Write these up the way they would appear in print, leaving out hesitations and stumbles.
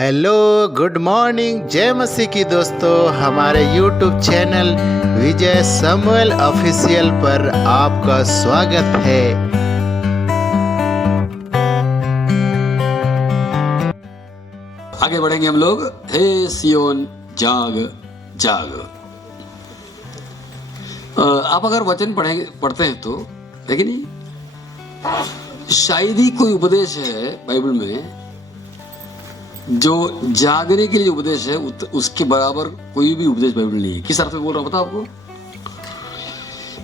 Hello good morning जय मसीह की दोस्तों, हमारे यूट्यूब चैनल विजय समूएल ऑफिशियल पर आपका स्वागत है। आगे बढ़ेंगे हम लोग। हे सियोन जाग जाग। आप अगर वचन पढ़ते हैं तो है कि नहीं, शायद ही कोई उपदेश है बाइबल में जो जागने के लिए उपदेश है, उसके बराबर कोई भी उपदेश बाइबल में नहीं है। किस अर्थ में बोल रहा हूं पता आपको?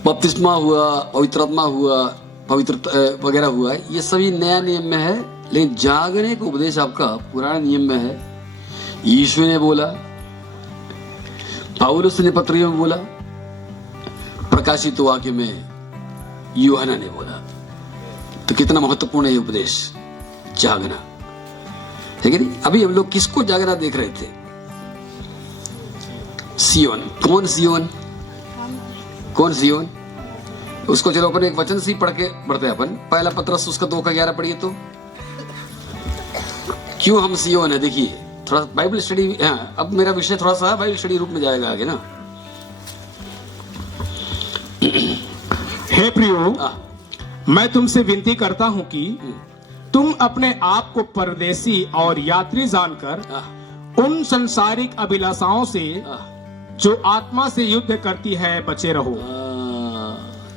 बपतिस्मा हुआ, पवित्र आत्मा हुआ, पवित्र वगैरह हुआ, ये सभी नया नियम में है, लेकिन जागने का उपदेश आपका पुराने नियम में है। यीशु ने बोला, पौलुस ने पत्रियों में बोला, प्रकाशित वाक्य में यूहन्ना ने बोला। तो कितना महत्वपूर्ण है ये उपदेश, जागना, है कि नहीं? अभी हम लोग किसको जागना देख रहे थे? सियोन। कौन सियोन? कौन सियोन? उसको चलो अपन एक वचन से ही पढ़ के बढ़ते हैं अपन। पहला पत्रस उसका 2:11 पढ़िए तो। क्यों हम सियोन है? देखिए थोड़ा बाइबल स्टडी। अब मेरा विषय थोड़ा सा बाइबल स्टडी रूप में जाएगा आगे ना। हे प्रियो, मैं तुमसे विनती करता हूं कि तुम अपने आप को परदेसी और यात्री जानकर उन संसारिक अभिलाषाओं से जो आत्मा से युद्ध करती है बचे रहो।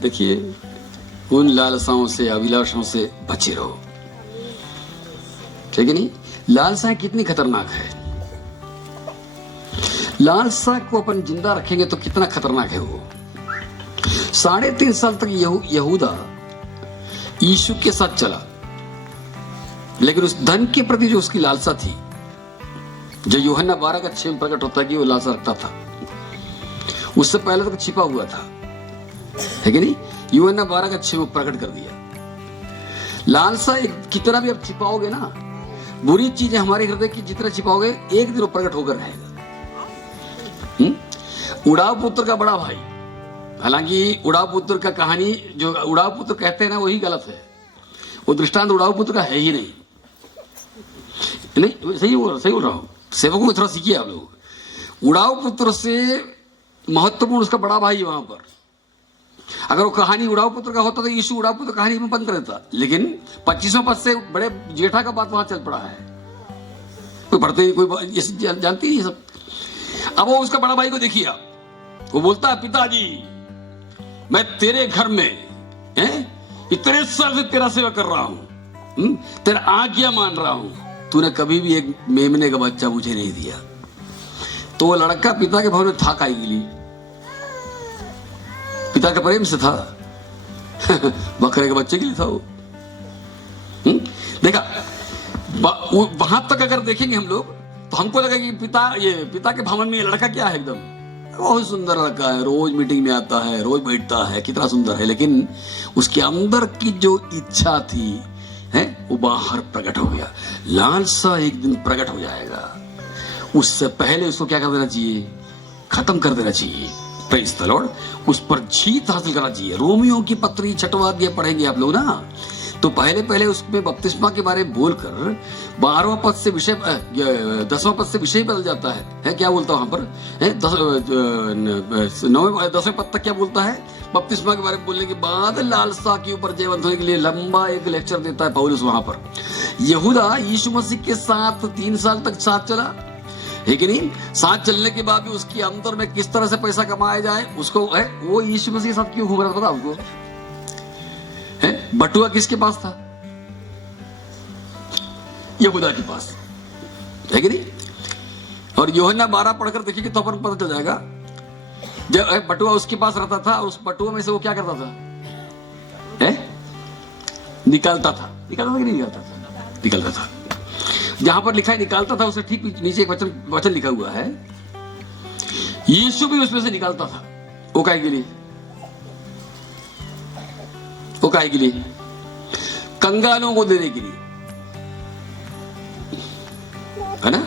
देखिए, उन लालसाओं से, अभिलाषाओं से बचे रहो, ठीक है नहीं? लालसाएं कितनी खतरनाक है। लालसा को अपन जिंदा रखेंगे तो कितना खतरनाक है वो। 3.5 साल तक यहूदा यीशु के साथ चला, लेकिन उस धन के प्रति जो उसकी लालसा थी, जो यूहन्ना 12:6 में प्रकट होता है कि वो लालसा रखता था, उससे पहले तक छिपा हुआ था, है कि नहीं? यूहन्ना 12:6 में प्रकट कर दिया। लालसा कितना भी आप छिपाओगे ना, बुरी चीजें हमारे हृदय की जितना छिपाओगे, एक दिन वो प्रकट होकर रहेगा। उड़ाव पुत्र का बड़ा भाई, हालांकि उड़ाव पुत्र का कहानी जो उड़ाव पुत्र कहते हैं ना, वही गलत है। वो दृष्टांत उड़ाव पुत्र का है ही नहीं। सही बोल रहा हूं। सेवकों को थोड़ा सीखिए आप लोग। उड़ाव पुत्र से महत्वपूर्ण उसका बड़ा भाई वहां पर। अगर वो कहानी उड़ाव पुत्र का होता तो यीशु उड़ाव पुत्र कहानी में बंद कर देता, लेकिन 25वें पद से बड़े जेठा का बात वहां चल पड़ा है। कोई पढ़ते ही कोई जानती है सब। अब वो उसका बड़ा भाई को देखिए आप, वो बोलता है, पिताजी मैं तेरे घर में इतने साल से तेरा सेवा कर रहा हूं, तेरा आज्ञा मान रहा हूं, तूने कभी भी एक मेमने का बच्चा मुझे नहीं दिया। तो वो लड़का पिता के भवन में था काई के लिए? पिता के प्रेम से था। बकरे के बच्चे के लिए था वो। देखा, वहां तक अगर देखेंगे हम लोग तो हमको लगा कि पिता के भवन में ये लड़का क्या है, एकदम बहुत सुंदर लड़का है, रोज मीटिंग में आता है, रोज बैठता है, कितना सुंदर है। लेकिन उसके अंदर की जो इच्छा थी वो बाहर प्रकट हो गया। लालसा एक दिन प्रकट हो जाएगा, उससे पहले उसको क्या कर देना चाहिए? खत्म कर देना चाहिए। Praise the Lord. उस पर जीत हासिल करना चाहिए। रोमियो की पत्री 6वां अध्याय पढ़ेंगे आप लोग ना, तो पहले उसमें बपतिस्मा के बारे में बोलकर 12वां पद से विषय 10वां पद से विषय बदल जाता है क्या बोलता है वहां पर? 10वें पद तक क्या बोलता है? बपतिस्मा के बारे में बोलने के बाद लालसा के ऊपर जयवंत होने के लिए लंबा एक लेक्चर देता है पौलुस वहां पर। यहूदा यीशु मसीह के साथ 3 साल तक साथ चला, है कि नहीं? साथ चलने के बाद भी उसके अंदर में किस तरह से पैसा कमाया जाए उसको वो यीशु मसीह के साथ क्यों घूम रहा था पता आपको? बटुआ किसके पास था? यहूदा के पास, है कि नहीं? और यूहन्ना 12 पढ़कर देखिए तो अपन पता चल जाएगा। जब बटुआ उसके पास रहता था, उस बटुआ में से वो क्या करता था? निकालता था कि नहीं निकालता था? निकालता था। जहां पर लिखा है निकालता था, उससे ठीक नीचे एक वचन लिखा हुआ है, यीशु भी उसमें से निकालता था। वो काहे के लिए? वो काहे के लिए? कंगालों को देने के लिए, है ना?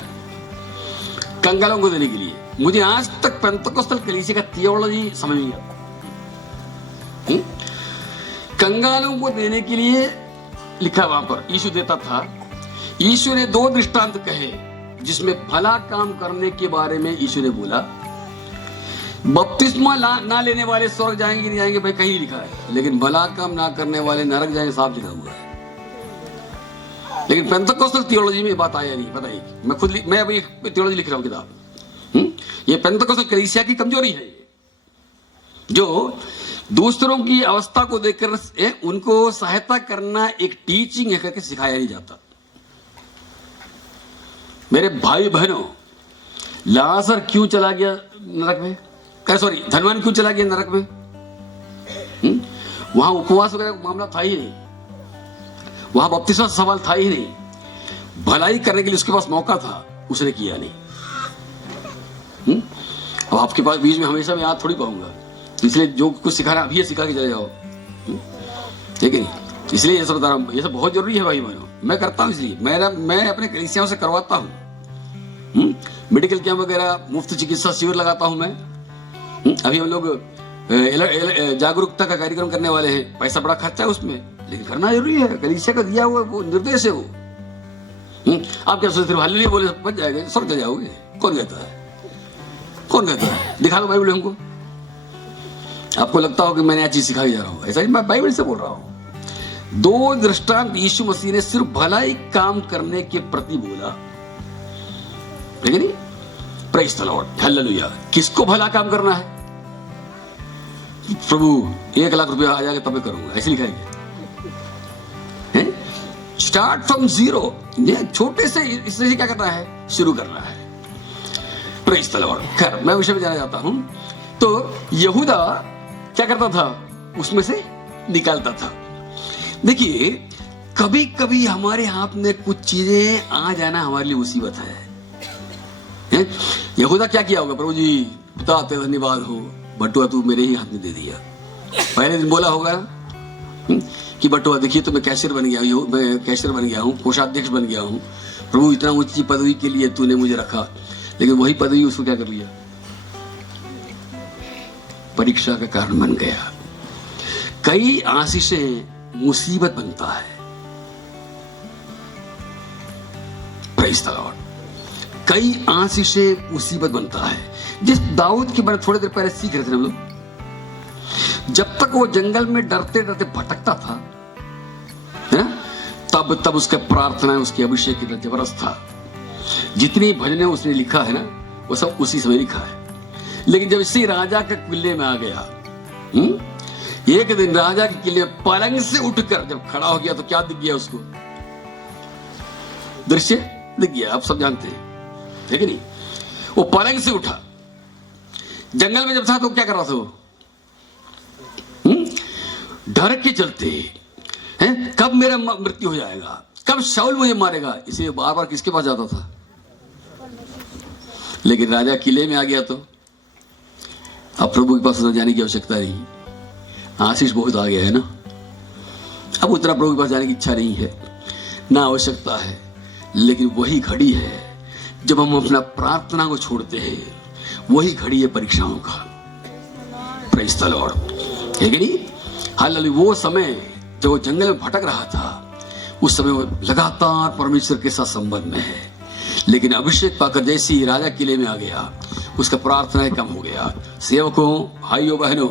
कंगालों को देने के लिए। मुझे आज तक पेंतकोस्टल कलीसिया का थियोलॉजी समझ नहीं आता। कंगालों को देने के लिए लिखा वहां पर यीशु देता था। यीशु ने 2 दृष्टांत कहे जिसमें भला काम करने के बारे में यीशु ने बोला। बपतिस्मा ना लेने वाले स्वर्ग जाएंगे नहीं जाएंगे भाई कहीं लिखा है, लेकिन भला काम ना करने वाले नरक जाएंगे साफ लिखा हुआ है। लेकिन पेंटेकोस्टल थियोलॉजी में बात आया नहीं, बताइए। मैं अभी थियोलॉजी लिख रहा हूं किताब। ये पेंटेकोस्टल कलीसिया की कमजोरी है, जो दूसरों की अवस्था को देखकर उनको सहायता करना एक टीचिंग है करके सिखाया नहीं जाता। मेरे भाई बहनों, लाजर क्यों चला गया नरक में? सॉरी, धनवान क्यों चला गया नरक में? वहां उपवास वगैरह का मामला था ही नहीं, वहां बपतिस्मा का सवाल था ही नहीं। भलाई करने के लिए उसके पास मौका था, उसने किया नहीं। अब आपके पास बीच में हमेशा मैं याद थोड़ी पाऊंगा, इसलिए जो कुछ सिखाना अभी सिखा के चले जाओ, ठीक है? इसलिए ये सब बता रहा हूं, ये सब बहुत जरूरी है भाई बहनों। मैं करता हूं, इसलिए मैं अपने कलीसियाओं से करवाता हूं। मेडिकल कैंप वगैरह, मुफ्त चिकित्सा शिविर लगाता हूं मैं। अभी हम लोग जागरूकता का कार्यक्रम करने वाले हैं। पैसा बड़ा खर्चा है उसमें, लेकिन करना जरूरी है। कलीसिया का दिया हुआ वो निर्देश है वो। आप क्या सोचते हो, हालेलुया बोले बच जाएगा, स्वर्ग चले जाओगे? कौन कहता है? कौन कहता है? दिखा दो बाइबल हमको। आपको लगता हो कि मैंने यह चीज सिखा जा रहा हूं, ऐसा नहीं, मैं बाइबल से बोल रहा हूं। 2 दृष्टांत यीशु मसीह ने सिर्फ भलाई काम करने के प्रति बोला, ठीक है नहीं? Praise the Lord, hallelujah. किसको भला काम करना है? प्रभु 1 लाख रुपया आ जाएगा तब मैं करूंगा, ऐसे लिखा है। स्टार्ट फ्रॉम जीरो, छोटे से इससे क्या करना है? शुरू करना है। Praise the Lord. खैर, मैं विषय में जाना चाहता हूं। तो यहूदा क्या करता था? उसमें से निकालता था। देखिए, कभी कभी हमारे हाथ में कुछ चीजें आ जाना हमारे लिए मुसीबत है। यहूदा क्या किया होगा? प्रभु जी पिता तेरा धन्यवाद हो, बटुआ तू मेरे ही हाथ में दे दिया। पहले दिन बोला होगा कि बटुआ देखिए तो मैं कैशियर बन गया हूँ, कोषाध्यक्ष बन गया हूँ। प्रभु इतना ऊंची पदवी के लिए तूने मुझे रखा, लेकिन वही पदवी उसको क्या कर लिया? परीक्षा का कारण बन गया। कई आशीषें मुसीबत बनता है। Praise the Lord. कई आशीषें मुसीबत बनता है। जिस दाऊद के बारे में थोड़ी देर पहले सीख रहे थे हम लोग, जब तक वो जंगल में डरते डरते भटकता था, है? तब उसके प्रार्थना, उसके अभिषेक की जबरदस्त था। जितनी भजनें उसने लिखा है ना, वो सब उसी समय लिखा है। लेकिन जब इसी राजा के किले में आ गया, एक दिन राजा के किले पलंग से उठकर जब खड़ा हो गया तो क्या दिख गया उसको? दृश्य दिख गया, आप सब जानते हैं, ठीक है नहीं? वो पलंग से उठा। जंगल में जब था तो क्या कर रहा था वो? डर के चलते हैं, कब मेरा मृत्यु हो जाएगा, कब शाऊल मुझे मारेगा, इसलिए बार बार किसके पास जाता था? लेकिन राजा किले में आ गया तो अब प्रभु के पास जाने की आवश्यकता नहीं। आशीष बहुत आ गया है ना, अब उतना प्रभु के पास जाने की इच्छा नहीं है, ना आवश्यकता है। लेकिन वही घड़ी है जब हम अपना प्रार्थना को छोड़ते हैं, वही घड़ी है परीक्षाओं का। प्रेज़ द लॉर्ड, है कि नहीं? हालेलुया। वो समय जब वो जंगल में भटक रहा था, उस समय वो लगातार परमेश्वर के साथ संबंध में है। लेकिन अभिषेक पाकर जैसे ही राजा किले में आ गया, उसका प्रार्थना कम हो गया। सेवकों, भाइयों बहनों,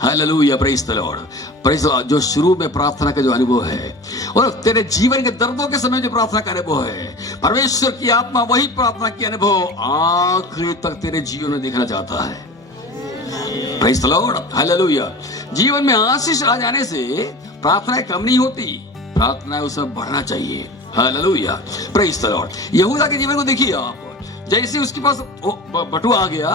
hallelujah, praise the Lord, praise the Lord. जो शुरू में प्रार्थना का जो अनुभव है, और तेरे जीवन के दर्दों के समय जो प्रार्थना का अनुभव है, परमेश्वर की आत्मा वही प्रार्थना के अनुभव आखिरी तक तेरे जीवन में देखना चाहता है। Praise the Lord, hallelujah. जीवन में आशीष आ जाने से प्रार्थना कम नहीं होती, प्रार्थना उसमें बढ़ना चाहिए। Hallelujah, praise the Lord. यहूदा के जीवन को देखिए आप, जैसे उसके पास बटुआ आ गया,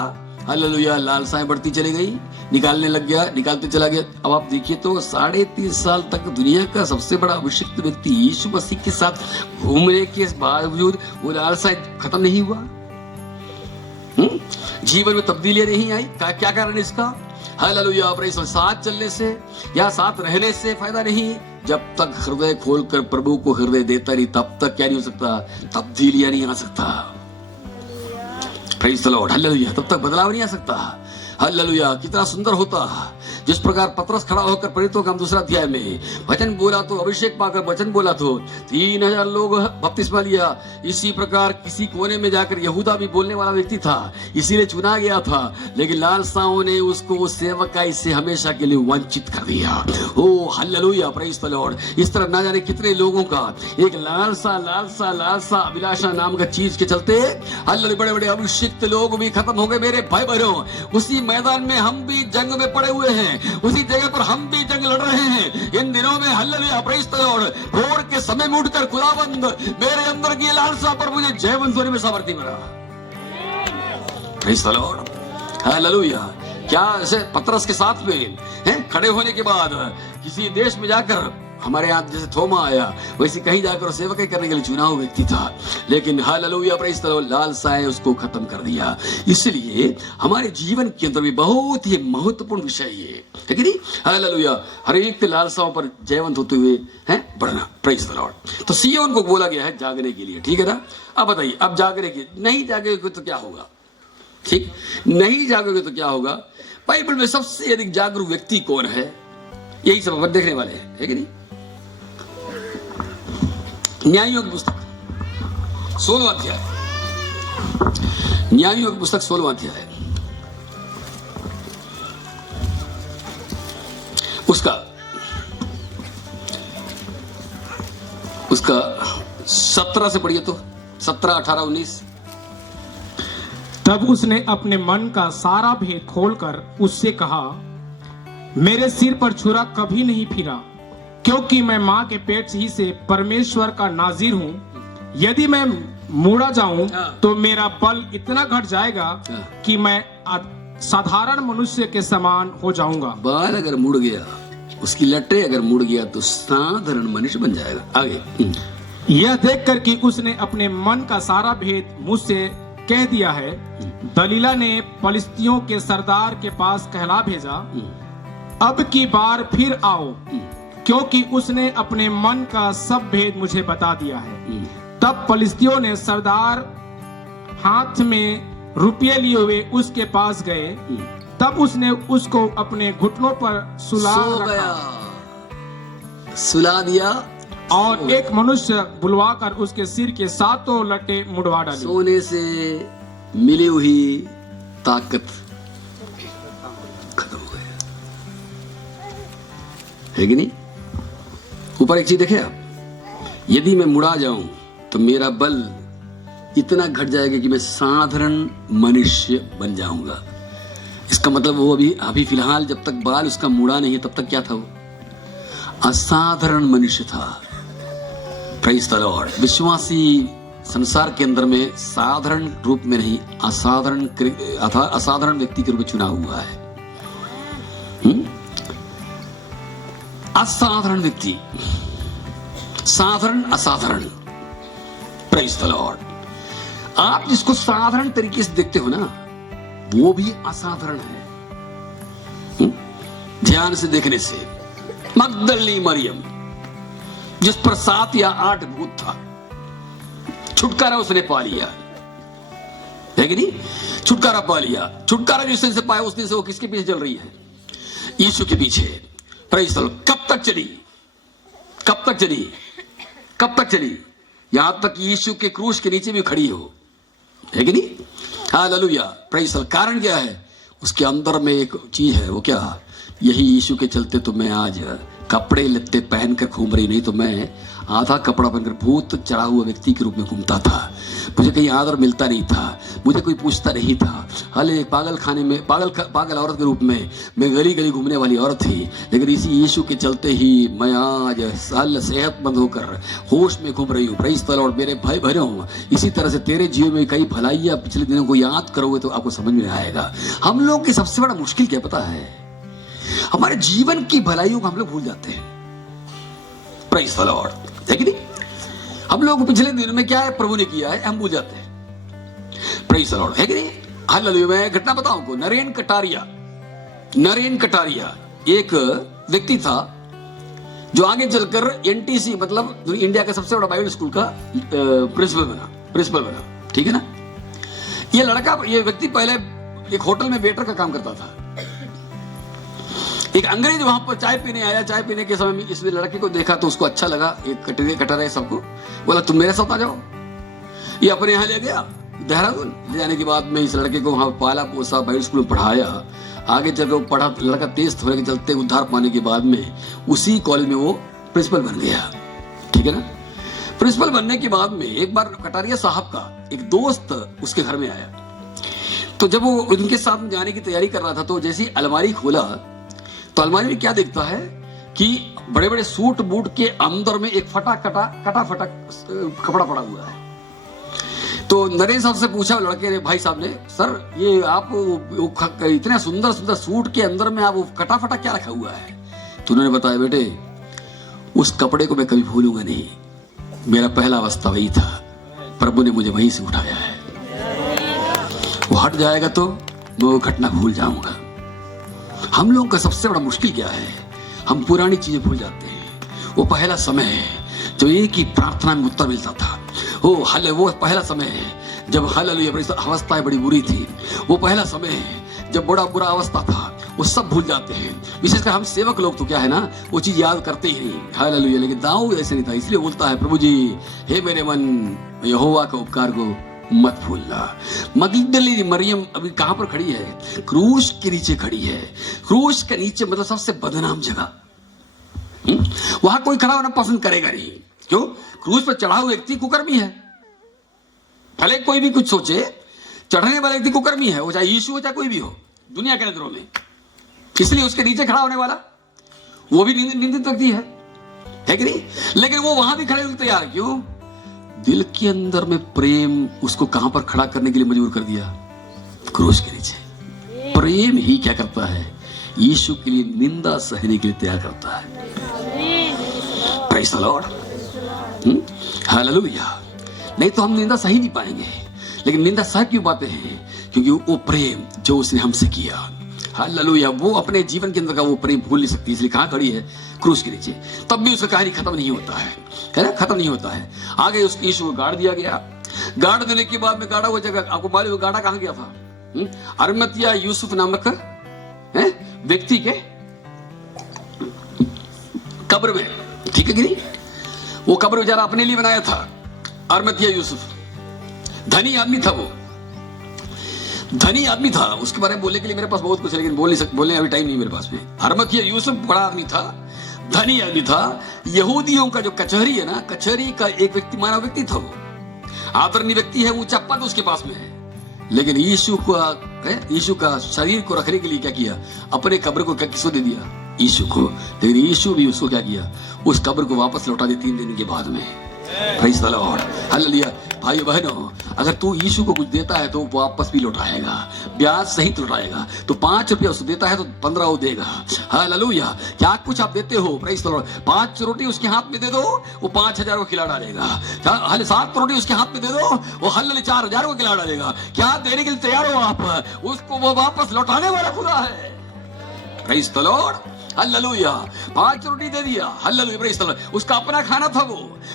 हालेलुया, लालसाएं बढ़ती चली गई, निकालने लग गया, निकालते चला गया। अब आप देखिए तो 3.5 साल तक दुनिया का सबसे बड़ा अभिषिक्त व्यक्ति यीशु मसीह के साथ घूमने के बावजूद वो लालसाएं खत्म नहीं हुआ। जीवन में तब्दीलियां नहीं आई। क्या कारण है इसका? Hallelujah, praise. साथ चलने से या साथ रहने से फायदा नहीं। जब तक हृदय खोलकर प्रभु को हृदय देता नहीं, तब तक क्या नहीं हो सकता? तब्दीलियां नहीं आ सकता। Praise the Lord, hallelujah. तब तक बदलाव नहीं आ सकता। हालेलुया। कितना सुंदर होता जिस प्रकार पतरस खड़ा होकर प्रेरितों का दूसरा अध्याय में वचन बोला तो अभिषेक पाकर वचन बोला तो 3000 लोग बपतिस्मा लिया, इसी प्रकार किसी कोने में जाकर यहूदा भी बोलने वाला व्यक्ति था, इसीलिए चुना गया था, लेकिन लालसाओं ने उसको सेवकाई से हमेशा के लिए वंचित कर दिया। ओ हालेलुया, प्रेज़ द लॉर्ड। इस तरह ना जाने कितने लोगों का एक लालसा अभिलाषा नाम का चीज के चलते हालेलुया बड़े बड़े अभिषिक्त लोग भी खत्म हो गए। मेरे भाई बहनों, उसी मैदान में हम भी जंग में पड़े हुए हैं, उसी जगह पर हम भी जंग लड़ रहे हैं इन दिनों में। Hallelujah, praise the Lord. भोर के समय में उठकर खुदाबंद मेरे अंदर की लालसा पर मुझे जयवंत होने में सामर्थ्य मिला। Praise the Lord, hallelujah. क्या ऐसे पतरस के साथ में हैं खड़े होने के बाद किसी देश में जाकर, हमारे यहाँ जैसे थोमा आया वैसे कहीं जाकर सेवकाई करने के लिए चुना हुआ व्यक्ति था, लेकिन हालेलुया प्रेज़ द लॉर्ड लालसाएं उसको खत्म कर दिया। इसलिए हमारे जीवन के अंदर भी बहुत ही महत्वपूर्ण विषय ये है कि नहीं, हालेलुया। हर एक लालसाओं पर जयवंत होते हुए हैं बढ़ना, प्रेज़ द लॉर्ड। तो सिय्योन को बोला गया है जागने के लिए, ठीक है ना। अब बताइए, अब जागने की नहीं जागेगे तो क्या होगा? ठीक, नहीं जागोगे तो क्या होगा? बाइबल में सबसे अधिक जागरूक व्यक्ति कौन है? यही सब अपन देखने वाले हैं, है कि नहीं। न्यायों की पुस्तक 16वां अध्याय, न्यायों की पुस्तक 16वां अध्याय, उसका 17 से पढ़िए तो 17, 18, 19। तब उसने अपने मन का सारा भेद खोलकर उससे कहा, मेरे सिर पर छुरा कभी नहीं फिरा, क्योंकि मैं माँ के पेट ही से परमेश्वर का नाज़ीर हूँ। यदि मैं मुड़ा जाऊं तो मेरा बल इतना घट जाएगा कि मैं साधारण मनुष्य के समान हो जाऊंगा। बाल अगर मुड़ गया, उसकी लटे अगर मुड़ गया तो साधारण मनुष्य बन जाएगा। आगे, यह देखकर कि उसने अपने मन का सारा भेद मुझसे कह दिया है, दलीला ने फलिस्तियों के सरदार के पास कहला भेजा, अब की बार फिर आओ, क्योंकि उसने अपने मन का सब भेद मुझे बता दिया है। तब फलिस्तियों ने सरदार हाथ में रुपये लिए हुए उसके पास गए। तब उसने उसको अपने घुटनों पर सुला दिया और एक मनुष्य बुलवाकर उसके सिर के 7 लटे मुड़वा डाली। सोने से मिली हुई ताकत खत्म हो गया, है कि नहीं। ऊपर एक चीज देखे आप, यदि मैं मुड़ा जाऊं तो मेरा बल इतना घट जाएगा कि मैं साधारण मनुष्य बन जाऊंगा। इसका मतलब वो अभी फिलहाल जब तक बाल उसका मुड़ा नहीं तब तक क्या था, वो असाधारण मनुष्य था। Praise the Lord. विश्वासी संसार के अंदर में साधारण रूप में नहीं, असाधारण व्यक्ति के रूप में चुना हुआ है। असाधारण व्यक्ति, साधारण असाधारण। Praise the Lord. आप जिसको साधारण तरीके से देखते हो ना, वो भी असाधारण है। ध्यान से देखने से, मगदली मरियम जिस पर 7 या 8 भूत था, छुटकारा उसने पा लिया, है कि नहीं। छुटकारा पा लिया। छुटकारा जिस दिन से पाया उस दिन से वो किसके पीछे चल रही है? यीशु के पीछे। Praise the Lord. कब तक चली? कब तक चली? कब तक चली? यहां तक यीशु के क्रूस के नीचे भी खड़ी हो, है कि नहीं। Hallelujah, praise the Lord. कारण क्या है? उसके अंदर में एक चीज है, वो क्या? यही यीशु के चलते तो मैं आज कपड़े लत्ते पहनकर घूम रही, नहीं तो मैं आधा कपड़ा पहनकर भूत चढ़ा हुआ व्यक्ति के रूप में घूमता था। मुझे कहीं आदर मिलता नहीं था, मुझे कोई पूछता नहीं था। हाले पागल खाने में पागल औरत के रूप में मैं गली गली घूमने वाली औरत थी, लेकिन इसी यीशु के चलते ही मैं आज सेहतमंद होकर होश में घूम रही हूँ। Praise the Lord. मेरे भाई बहनों, इसी तरह से तेरे जीवन में कई भलाइयाँ पिछले दिनों को याद करोगे तो आपको समझ में आएगा। हम लोग की सबसे बड़ा मुश्किल क्या पता है? हमारे जीवन की भलाइयों को हम लोग भूल जाते हैं। प्रेज़ द लॉर्ड, है कि नहीं। हम लोग पिछले दिन में क्या है प्रभु ने किया है हम भूल जाते हैं। प्रेज़ द लॉर्ड, है कि नहीं। हालेलुया। मैं घटना बताऊं को, नरेन कटारिया एक व्यक्ति था जो आगे चलकर एनटीसी मतलब इंडिया का सबसे बड़ा बाइबल स्कूल का प्रिंसिपल बना, ठीक है ना। ये व्यक्ति पहले एक होटल में वेटर का काम करता था। एक अंग्रेज वहां पर चाय पीने आया। चाय पीने के समय में इसने लड़के को देखा तो उसको अच्छा लगा, एक कटरे कटर है सबको, बोला तुम मेरे साथ आ जाओ। ये अपने यहाँ ले गया देहरादून। ले जाने के बाद में इस लड़के को वहां पाला पोसा, प्राइवेट स्कूल में पढ़ाया। आगे चल के पढ़ा, लड़का तेज होने के चलते उद्धार पाने के बाद में उसी कॉलेज में वो प्रिंसिपल बन गया। ठीक है ना। प्रिंसिपल बनने के बाद में एक बार कटारिया साहब का एक दोस्त उसके घर में आया। तो जब वो उनके साथ जाने की तैयारी कर रहा था तो जैसी अलमारी खोला तो अलमारी में क्या देखता है कि बड़े बड़े सूट बूट के अंदर में एक कटा फटा कपड़ा पड़ा हुआ है। तो नरेश साहब से पूछा लड़के ने, भाई साहब ने, सर ये आप इतने सुंदर सुंदर सूट के अंदर में आप वो कटा फटा क्या रखा हुआ है? तो उन्होंने बताया, बेटे उस कपड़े को मैं कभी भूलूंगा नहीं, मेरा पहला अवस्था वही था, प्रभु ने मुझे वहीं से उठाया है। वो हट जाएगा तो मैं वो घटना भूल जाऊंगा। हम लोगों का सबसे बड़ा मुश्किल क्या है, हम पुरानी चीजें भूल जाते हैं। वो पहला समय है जब एक ही प्रार्थना में उत्तर मिलता था। वो पहला समय है जब अवस्थाएं बड़ी बुरी थी। वो पहला समय है जब बड़ा बुरा अवस्था था, वो सब भूल जाते हैं। विशेषकर हम सेवक लोग तो क्या है ना, वो चीज याद करते ही नहीं। हालेलुया। लेकिन दाऊद ऐसे नहीं था, इसलिए बोलता है, प्रभु जी हे मेरे मन, यहोवा के उपकार को मत भूलना। मगदलेनी मरियम अभी कहां पर खड़ी है? क्रूस के नीचे खड़ी है। क्रूस के नीचे मतलब सबसे बदनाम जगह। वहां कोई खड़ा होना पसंद करेगा नहीं। क्यों? क्रूस पर चढ़ा हुआ व्यक्ति कुकर्मी है। भले कोई भी कुछ सोचे, चढ़ने वाला व्यक्ति कुकर्मी है, वो चाहे यीशु हो चाहे कोई भी हो दुनिया के नजरों में। इसलिए उसके नीचे खड़ा होने वाला वो भी निंदित व्यक्ति है कि नहीं? लेकिन वो वहां भी खड़े होने तैयार। क्यों? दिल के अंदर में प्रेम उसको कहां पर खड़ा करने के लिए मजबूर कर दिया? क्रूस के नीचे। प्रेम ही क्या करता है? यीशु के लिए निंदा सहने के लिए तैयार करता है। Praise the Lord. हालेलुया। नहीं तो हम निंदा सही नहीं पाएंगे। लेकिन निंदा सह क्यों पाते हैं? क्योंकि वो प्रेम जो उसने हमसे किया। हालेलुया। वो अपने जीवन के अंदर का वो प्रेम भूल नहीं सकती, इसलिए कहां खड़ी है? क्रूस के नीचे। तब भी उसका कहानी खत्म नहीं होता है ना, खत्म नहीं होता है। आगे उस यीशु को गाड़ दिया गया। गाड़ देने के बाद में गाड़ा हुआ जगह, आपको मालूम गाड़ा कहां गया था? अरमतिया यूसुफ नामक व्यक्ति के कब्र में। ठीक है कि नहीं? वो कब्र बेचारा अपने लिए बनाया था। अरमतिया यूसुफ धनी आदमी था। वो धनी आदमी था। उसके बारे में बोलने के लिए मेरे पास बहुत कुछ है, लेकिन बोलने अभी टाइम नहीं मेरे पास में। अरमतिया यूसुफ बड़ा आदमी था, धनी आदमी था। यहूदियों का जो कचहरी है ना, कचहरी का एक व्यक्ति, मानव व्यक्ति था। वो आदरणीय व्यक्ति है, ऊंचा पद उसके पास में है। लेकिन यीशु का शरीर को रखने के लिए क्या किया? अपने कब्र को किसको दे दिया? यीशु को। लेकिन यीशु भी उसको क्या किया? उस कब्र को वापस लौटा दिया 3 दिन के बाद में। Praise the Lord. हालेलुया। भाइयों बहनों, अगर तू यीशु को कुछ देता है तो वापस भी लौटाएगा, ब्याज सहित लौटाएगा। तो 5 रुपया उसको देता है तो 15 वो देगा। हालेलुया। क्या कुछ आप देते हो? Praise the Lord. 5 रोटी उसके हाथ में दे दो, वो 5000 को खिला डालेगा। 7 रोटी उसके हाथ में दे दो, वो 4000 को खिला डालेगा। क्या देने के लिए तैयार हो आप? उसको वो वापस लौटाने वाला खुदा है। Praise the Lord. हालेलुया। 5 रोटी दे दिया। हालेलुया। Praise the Lord. उसका अपना खाना था।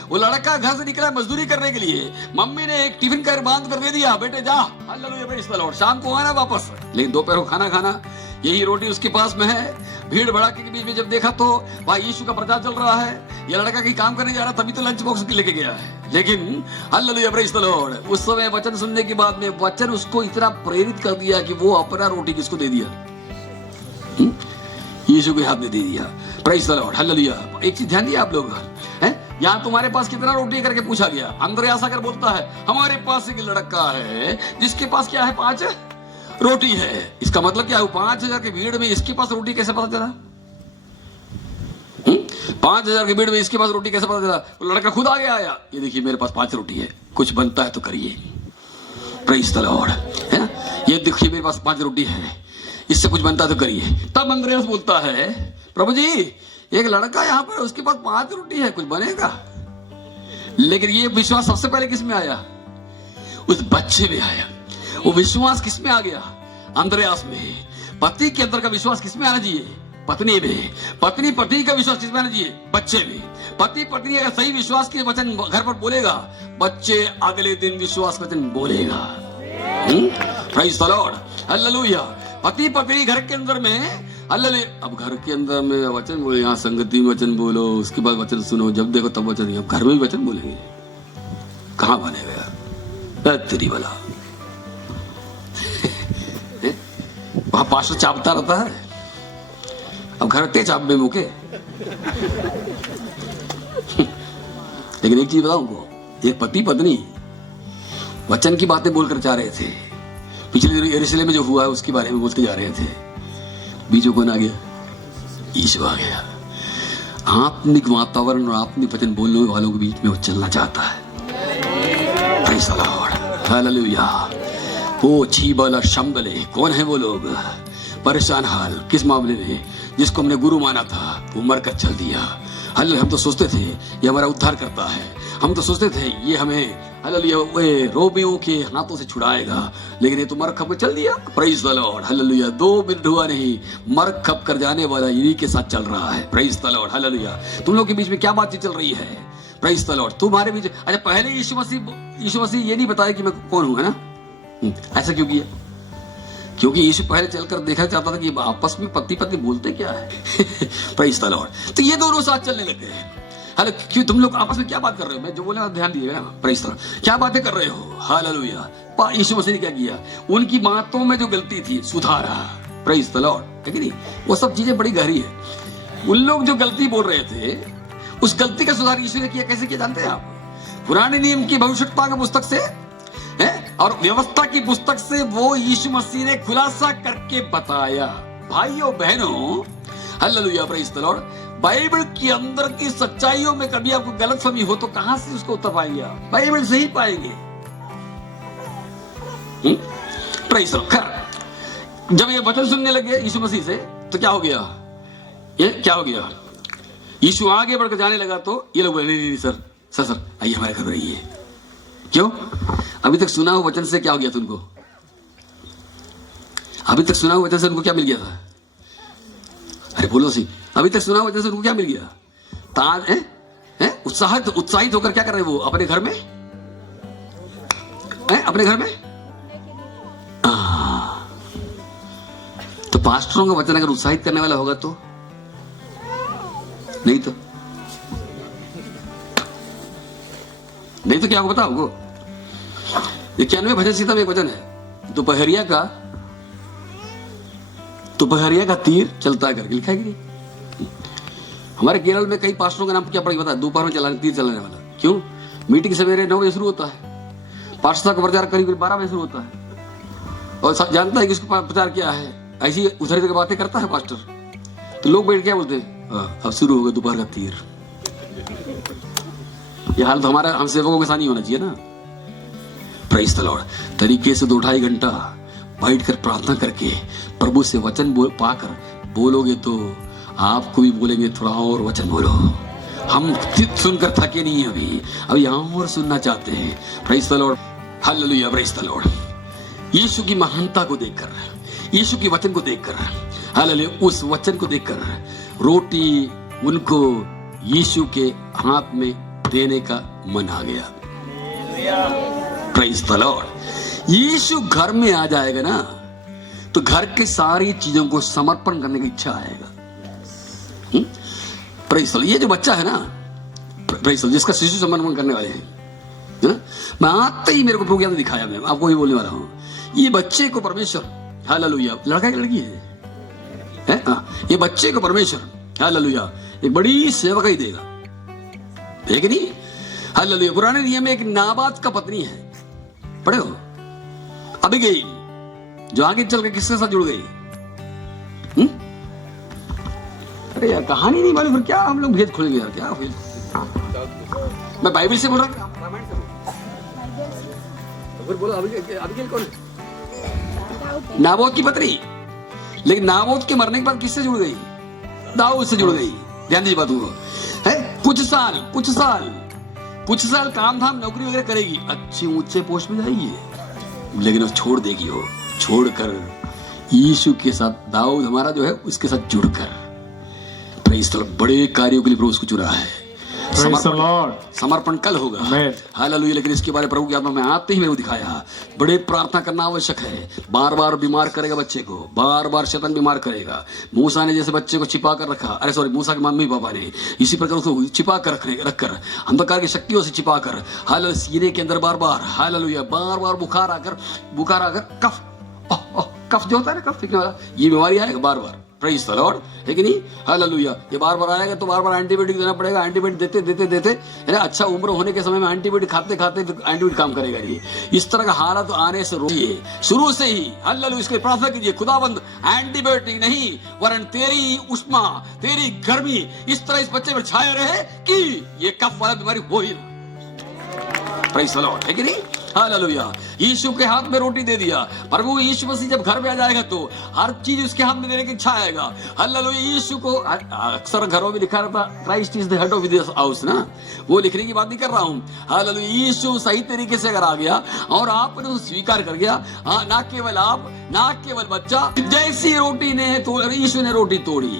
वो लड़का घर से निकला मजदूरी करने के लिए। मम्मी ने एक टिफिन कर बांध कर दे दिया, बेटे जा। हालेलुया। Praise the Lord. शाम को आना वापस। लेकिन दोपहर को खाना खाना, यही रोटी उसके पास में है। भीड़ भड़ाके के बीच में जब देखा तो भाई यीशु का प्रचार चल रहा है, ये लड़का कहीं काम करने जा रहा, तभी तो लंच बॉक्स लेके गया है। लेकिन हालेलुया। Praise the Lord. उस समय वचन सुनने के बाद में वचन उसको इतना प्रेरित कर दिया कि वो अपना रोटी किसको दे दिया? यीशु के हाथ में दे दिया। Praise the Lord. हालेलुया। एक चीज ध्यान दिया आप लोग हैं? यहाँ तुम्हारे पास कितना रोटी करके पूछा गया। अंद्रयास आकर बोलता है, हमारे पास एक लड़का है जिसके पास क्या है? 5 रोटी है। इसका मतलब क्या है? 5000 की भीड़ में इसके पास रोटी कैसे पता चला? 5000 की भीड़ में इसके पास रोटी कैसे पता चला? तो लड़का खुद आगे आया, ये देखिए मेरे पास 5 रोटी है, कुछ बनता है तो करिए। Praise the Lord. है ना? ये देखिए मेरे पास 5 रोटी है, इससे कुछ बनता तो करिए। तब अंद्रयास बोलता है, प्रभु जी एक लड़का यहाँ पर, उसके पास 5 रोटी है, कुछ बनेगा? लेकिन ये विश्वास सबसे पहले किस में आया? उस बच्चे में आया। वो विश्वास किस में आ गया? अंद्रयास में। पति के अंदर का विश्वास किस में आना चाहिए? पत्नी में। पत्नी पति का विश्वास किस में आना चाहिए? बच्चे में। पति पत्नी अगर सही विश्वास के वचन घर पर बोलेगा, बच्चे अगले दिन विश्वास वचन बोलेगा। Praise the Lord. हालेलुया। पति पत्नी घर के अंदर में हालेलुया। अब घर के अंदर में वचन बोले, यहाँ संगति में वचन बोलो, उसके बाद वचन सुनो, जब देखो तब वचन। अब घर में भी वचन बोलेंगे, कहाँ बनेगा यार तेरी भला। वहां पास्टर चापता रहता है, अब घर ते चाप में मुके। लेकिन एक चीज बताऊं को, एक पति पत्नी वचन की बातें बोलकर जा रहे थे, पिछले दिनों यरूशलेम में जो हुआ है उसके बारे में बोलते जा रहे थे। बीच में कौन आ गया? यीशु आ गया। आत्मिक वातावरण और आत्मिक वचन बोलने वालों के बीच में वो चलना चाहता है। Praise the Lord, hallelujah. वो छीबला शंबले, कौन है वो लोग? परेशान हाल, किस मामले में? जिसको हमने गुरु माना था वो मरकर चल दिया। हालेलुया। हम तो सोचते थे ये हमारा उद्धार करता है, हम तो सोचते थे ये हमें हालेलुया रोमियों के हाथों से छुड़ाएगा, लेकिन ये तो मर खप कर चल दिया। Praise the Lord, hallelujah. 2 minute हुआ नहीं, मर खप कर जाने वाला इन्हीं के साथ चल रहा है। Praise the Lord, hallelujah. तुम लोग के बीच में क्या बातचीत चल रही है? Praise the Lord. तुम्हारे बीच, अच्छा पहले यीशु मसीह ये नहीं बताया कि मैं कौन हूं, है ना? ऐसा क्यों किया? क्योंकि यीशु पहले चलकर देखना चाहता था कि आपस में पति पत्नी बोलते क्या है। Praise the Lord. तो ये दोनों साथ चलने लगे हैं। हाल क्यों तुम लोग आपस में क्या बात कर रहे हो? मैं जो बोले ना ध्यान दीजिएगा। Praise the Lord. क्या बातें कर रहे हो? हालेलुया। यीशु मसीह ने क्या किया? उनकी बातों में जो गलती थी सुधारा। प्रेज़ द लॉर्ड, है कि नहीं? वो सब चीजें बड़ी गहरी है। उन लोग जो गलती बोल रहे थे, उस गलती का सुधार यीशु ने किया। कैसे किया जानते हैं आप? पुराने नियम की भविष्यवाणी की पुस्तक से है और व्यवस्था की पुस्तक से वो यीशु मसीह ने खुलासा करके बताया। भाइयों बहनों, hallelujah, praise the Lord. Bible के अंदर की सच्चाइयों में कभी आपको गलतफहमी हो तो कहां से उसको उत्तर पाएंगे आप? बाइबल से ही पाएंगे। Praise the Lord. जब ये वचन सुनने लगे यीशु मसीह से तो क्या हो गया? ये क्या हो गया? यीशु आगे बढ़कर जाने लगा तो ये लोग बोले नहीं सर आइए हमारे घर रहिए। क्यों? अभी तक सुना हुआ वचन से क्या हो गया तुमको? अभी तक सुना हुआ वचन से उनको क्या मिल गया था? अरे बोलो सी, अभी तक सुना हुआ वचन से उनको क्या मिल गया? ताज है उत्साहित होकर क्या कर रहे वो अपने घर में अपने घर में। तो पास्टरों का वचन अगर उत्साहित करने वाला होगा तो नहीं तो क्या होगा बताओ? 91 भजन संहिता में एक वचन है, दोपहरिया का तीर चलता करके लिखा है कि नहीं? हमारे केरल में कई पास्टरों का नाम क्या पड़ेगा? दोपहर में तीर चलाने वाला। क्यों? मीटिंग सवेरे 9 बजे शुरू होता है, पास्टर का प्रचार करीब 12 बजे शुरू होता है, और जानता है कि उसका प्रचार क्या है। ऐसी उधर इधर बातें करता है पास्टर, तो लोग बैठ क्या बोलते हैं? अब शुरू होगा दोपहर का तीर। ये हाल तो हमारा हम सेवकों के साथ नहीं होना चाहिए ना। Praise the Lord. तरीके से 2-2.5 घंटा बैठकर प्रार्थना करके प्रभु से वचन पाकर बोलोगे तो आपको भी बोलेंगे थोड़ा और वचन बोलो। हम सुनकर थके नहीं है, अभी यहाँ और सुनना चाहते हैं। Praise the Lord, hallelujah, praise the Lord. यीशु की महानता को देखकर, यीशु के वचन को देखकर, हालेलुया, उस वचन को देखकर रोटी उनको यीशु के हाथ में देने का मन आ गया। Praise the Lord. यीशु घर में आ जाएगा ना तो घर के सारी चीजों को समर्पण करने की इच्छा आएगा। Praise the Lord. ये जो बच्चा है ना, प्रेज़ द लॉर्ड, जिसका शिशु समर्पण करने वाले हैं, मैं आते ही मेरे को प्रोग्राम में दिखाया, मैं आपको ही बोलने वाला हूँ। ये बच्चे को परमेश्वर, हालेलुया, लड़का की लड़की है ये बच्चे को परमेश्वर, हालेलुया, एक बड़ी सेवा ही देगा, है कि नहीं? हालेलुया। पुराने नियम में एक नाबात का पत्नी है, पढ़े हो? अबीगैल, जो आगे चल के किसके साथ जुड़ गई? अरे यार कहानी नहीं मालूम, फिर क्या हम लोग भेद खुल गया? क्या भेद? मैं बाइबल से बोल रहा हूँ, रामायण से बोल। बोलो अबीगैल कौन है? नाबोत की पत्नी। लेकिन नाबोत के मरने के बाद किससे जुड़ गई? दाऊद से जुड़ गई। ध्यान दीजिए बात को, है कुछ साल काम धाम नौकरी वगैरह करेगी, अच्छे ऊंचे पोस्ट में जाएगी, लेकिन वो छोड़ देगी। वो छोड़कर यीशु के साथ, दाऊद हमारा जो है उसके साथ जुड़कर, प्रेज़ द लॉर्ड, बड़े कार्यों के लिए प्रभु उसको चुना है। Praise the Lord. समर्पण कल होगा। Amen. हालेलुया। लेकिन इसके बारे प्रभु की आत्मा में आते ही मेरे को दिखाया, बड़े प्रार्थना करना आवश्यक है। बार बार बीमार करेगा बच्चे को, बार बार शैतान बीमार करेगा। मूसा ने जैसे बच्चे को छिपा कर रखा, अरे सॉरी, मूसा के मम्मी पापा ने इसी प्रकार उसको छिपा कर रखकर अंधकार की शक्तियों से छिपा कर, हालेलुया, सीने के अंदर बार बार, हालेलुया, बार बार बुखार आकर कफ जो होता है ना, कफ वाला, ये बीमारी आएगा बार बार। प्रेज़ द लॉर्ड, है कि नहीं? हालेलुया। ये बार बार आएगा तो बार बार एंटीबायोटिक देना पड़ेगा। एंटीबायोटिक देते है ना, अच्छा उम्र होने के समय में एंटीबायोटिक खाते एंटीबायोटिक काम करेगा नहीं। इस तरह का हालत आने से रोकिए शुरू से ही। हालेलुया। इसके प्रार्थना कीजिए, खुदाबंद एंटीबायोटिक नहीं वरन तेरी उष्मा, तेरी गर्मी इस तरह इस बच्चे पर छाए रहे कि ये कफ वाला बीमारी हो ही ना। प्रेज़ द लॉर्ड, है कि नहीं? हालेलुया। यीशु के हाथ में रोटी दे दिया। प्रभु यीशु मसीह जब घर में आ जाएगा तो हर चीज उसके हाथ में देने की इच्छा आएगा। हालेलुया। यीशु को अक्सर घरों में लिखा रहता, Christ is the head of this house ना, वो लिखने की बात नहीं कर रहा हूं। हालेलुया। यीशु सही तरीके से अगर आ गया और आपने उसे स्वीकार कर गया, ना केवल आप, ना केवल बच्चा, जैसी रोटी ने यीशु ने रोटी तोड़ी,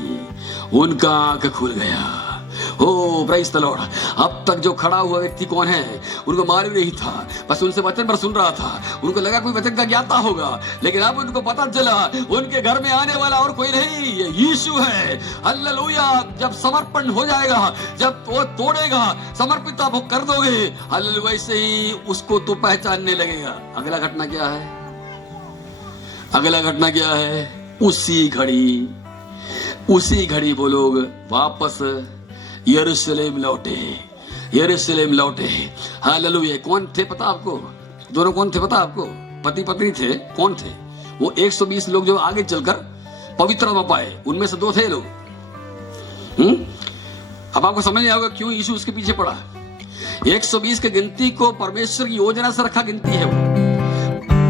उनका आंख खुल गया। हो प्रेज़ द लॉर्ड। अब तक जो खड़ा हुआ व्यक्ति कौन है उनको मालूम नहीं था, बस उनसे वचन पर सुन रहा था। उनको लगा कोई वचन का ज्ञाता होगा, लेकिन अब उनको पता चला उनके घर में आने वाला और कोई नहीं, ये यीशु है। हालेलुया। जब समर्पण हो जाएगा, जब वो तोड़ेगा, समर्पित आप कर दोगे, हालेलुया, वैसे ही उसको तो पहचानने लगेगा। अगला घटना क्या है? अगला घटना क्या है? उसी घड़ी वो लोग वापस यरूशलेम लौटे। हालेलुया। कौन थे पता आपको? दोनों कौन थे पता आपको? पति पत्नी थे। कौन थे वो? 120 लोग जो आगे चलकर पवित्र आत्मा पाए, उनमें से 2 थे लोग। अब आपको समझ नहीं आएगा क्यों यीशु उसके पीछे पड़ा। 120 की गिनती को परमेश्वर की योजना से रखा गिनती है वो।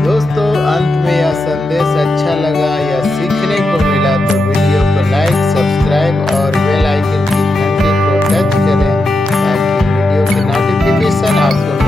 दोस्तों, अंत में यह संदेश अच्छा लगा या सीखने को मिला तो वीडियो को लाइक, सब्सक्राइब और बेल आइकन की घंटी को टच करें ताकि वीडियो की नोटिफिकेशन आपको